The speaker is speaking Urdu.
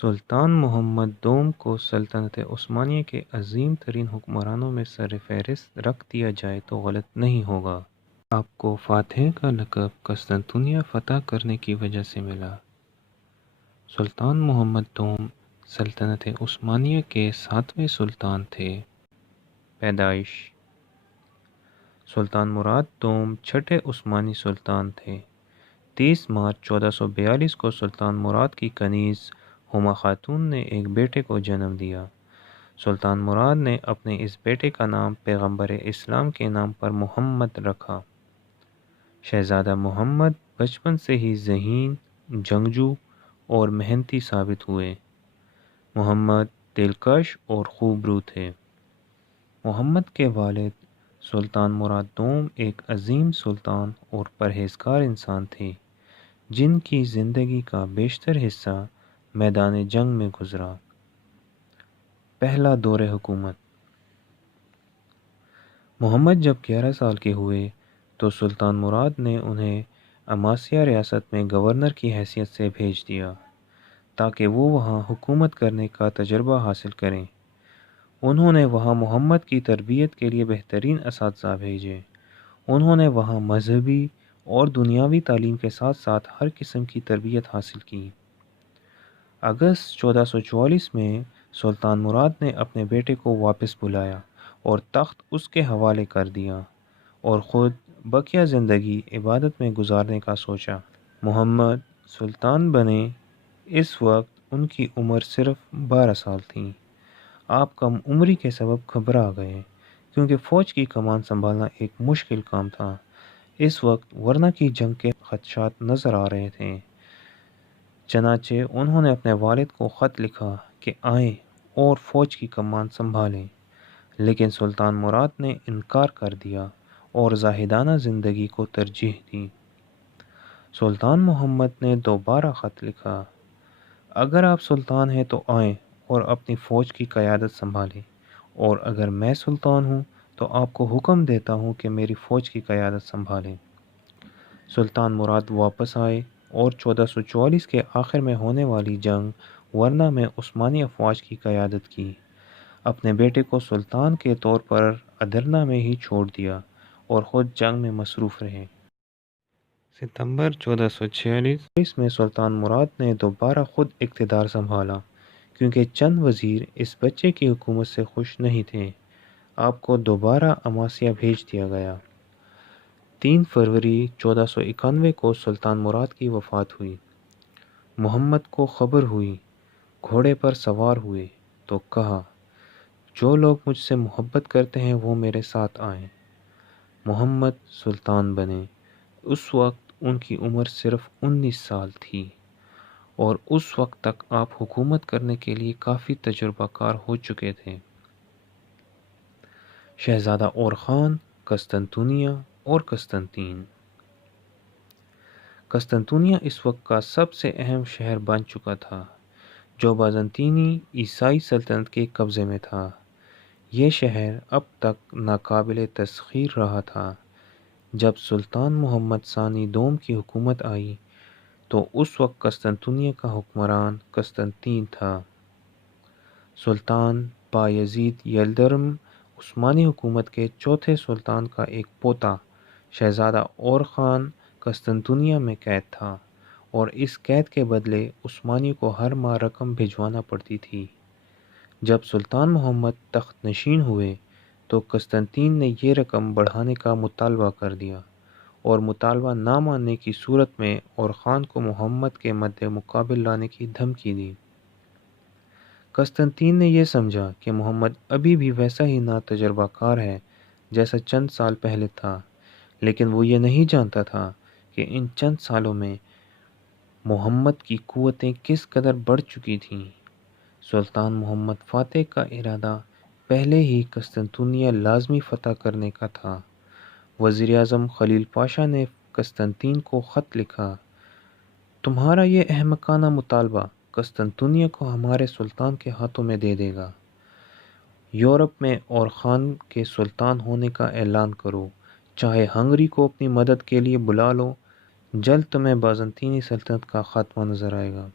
سلطان محمد دوم کو سلطنت عثمانیہ کے عظیم ترین حکمرانوں میں سر فہرست رکھ دیا جائے تو غلط نہیں ہوگا۔ آپ کو فاتح کا لقب قسطنطنیہ فتح کرنے کی وجہ سے ملا۔ سلطان محمد دوم سلطنت عثمانیہ کے 7ویں سلطان تھے۔ پیدائش: سلطان مراد دوم چھٹے عثمانی سلطان تھے۔ 30 مارچ 1442 کو سلطان مراد کی کنیز ہما خاتون نے ایک بیٹے کو جنم دیا۔ سلطان مراد نے اپنے اس بیٹے کا نام پیغمبر اسلام کے نام پر محمد رکھا۔ شہزادہ محمد بچپن سے ہی ذہین، جنگجو اور محنتی ثابت ہوئے۔ محمد دلکش اور خوبرو تھے۔ محمد کے والد سلطان مراد دوم ایک عظیم سلطان اور پرہیزگار انسان تھے جن کی زندگی کا بیشتر حصہ میدان جنگ میں گزرا۔ پہلا دور حکومت: محمد جب 11 سال کے ہوئے تو سلطان مراد نے انہیں عماسیہ ریاست میں گورنر کی حیثیت سے بھیج دیا تاکہ وہ وہاں حکومت کرنے کا تجربہ حاصل کریں۔ انہوں نے وہاں محمد کی تربیت کے لیے بہترین اساتذہ بھیجے۔ انہوں نے وہاں مذہبی اور دنیاوی تعلیم کے ساتھ ساتھ ہر قسم کی تربیت حاصل کی۔ اگست 1444 میں سلطان مراد نے اپنے بیٹے کو واپس بلایا اور تخت اس کے حوالے کر دیا اور خود بقیہ زندگی عبادت میں گزارنے کا سوچا۔ محمد سلطان بنے اس وقت ان کی عمر صرف 12 سال تھی۔ آپ کم عمری کے سبب گھبرا گئے کیونکہ فوج کی کمان سنبھالنا ایک مشکل کام تھا۔ اس وقت ورنہ کی جنگ کے خدشات نظر آ رہے تھے۔ چنانچہ انہوں نے اپنے والد کو خط لکھا کہ آئیں اور فوج کی کمان سنبھالیں، لیکن سلطان مراد نے انکار کر دیا اور زاہدانہ زندگی کو ترجیح دی۔ سلطان محمد نے دوبارہ خط لکھا، اگر آپ سلطان ہیں تو آئیں اور اپنی فوج کی قیادت سنبھالیں، اور اگر میں سلطان ہوں تو آپ کو حکم دیتا ہوں کہ میری فوج کی قیادت سنبھالیں۔ سلطان مراد واپس آئے اور 1444 کے آخر میں ہونے والی جنگ ورنا میں عثمانی افواج کی قیادت کی۔ اپنے بیٹے کو سلطان کے طور پر ادرنا میں ہی چھوڑ دیا اور خود جنگ میں مصروف رہے۔ ستمبر 1446 میں سلطان مراد نے دوبارہ خود اقتدار سنبھالا کیونکہ چند وزیر اس بچے کی حکومت سے خوش نہیں تھے۔ آپ کو دوبارہ عماسیہ بھیج دیا گیا۔ 3 فروری 1491 کو سلطان مراد کی وفات ہوئی۔ محمد کو خبر ہوئی، گھوڑے پر سوار ہوئے تو کہا، جو لوگ مجھ سے محبت کرتے ہیں وہ میرے ساتھ آئیں۔ محمد سلطان بنے۔ اس وقت ان کی عمر صرف 19 سال تھی اور اس وقت تک آپ حکومت کرنے کے لیے کافی تجربہ کار ہو چکے تھے۔ شہزادہ اور خان، قسطنطنیہ اور قسطنطین۔ قسطنطنیہ اس وقت کا سب سے اہم شہر بن چکا تھا جو بازنطینی عیسائی سلطنت کے قبضے میں تھا۔ یہ شہر اب تک ناقابل تسخیر رہا تھا۔ جب سلطان محمد ثانی دوم کی حکومت آئی تو اس وقت قسطنطنیہ کا حکمران قسطنطین تھا۔ سلطان بایزید یلدرم عثمانی حکومت کے چوتھے سلطان کا ایک پوتا، شہزادہ اور خان قسطنطنیہ میں قید تھا اور اس قید کے بدلے عثمانیوں کو ہر ماہ رقم بھجوانا پڑتی تھی۔ جب سلطان محمد تخت نشین ہوئے تو قسطنطین نے یہ رقم بڑھانے کا مطالبہ کر دیا اور مطالبہ نہ ماننے کی صورت میں اور خان کو محمد کے مد مقابل لانے کی دھمکی دی۔ قسطنطین نے یہ سمجھا کہ محمد ابھی بھی ویسا ہی ناتجربہ کار ہے جیسا چند سال پہلے تھا، لیکن وہ یہ نہیں جانتا تھا کہ ان چند سالوں میں محمد کی قوتیں کس قدر بڑھ چکی تھیں۔ سلطان محمد فاتح کا ارادہ پہلے ہی قسطنطنیہ لازمی فتح کرنے کا تھا۔ وزیر اعظم خلیل پاشا نے قسطنطین کو خط لکھا، تمہارا یہ احمقانہ مطالبہ قسطنطنیہ کو ہمارے سلطان کے ہاتھوں میں دے دے گا۔ یورپ میں اور خان کے سلطان ہونے کا اعلان کرو، چاہے ہنگری کو اپنی مدد کے لیے بلا لو، جلد تمہیں بازنطینی سلطنت کا خاتمہ نظر آئے گا۔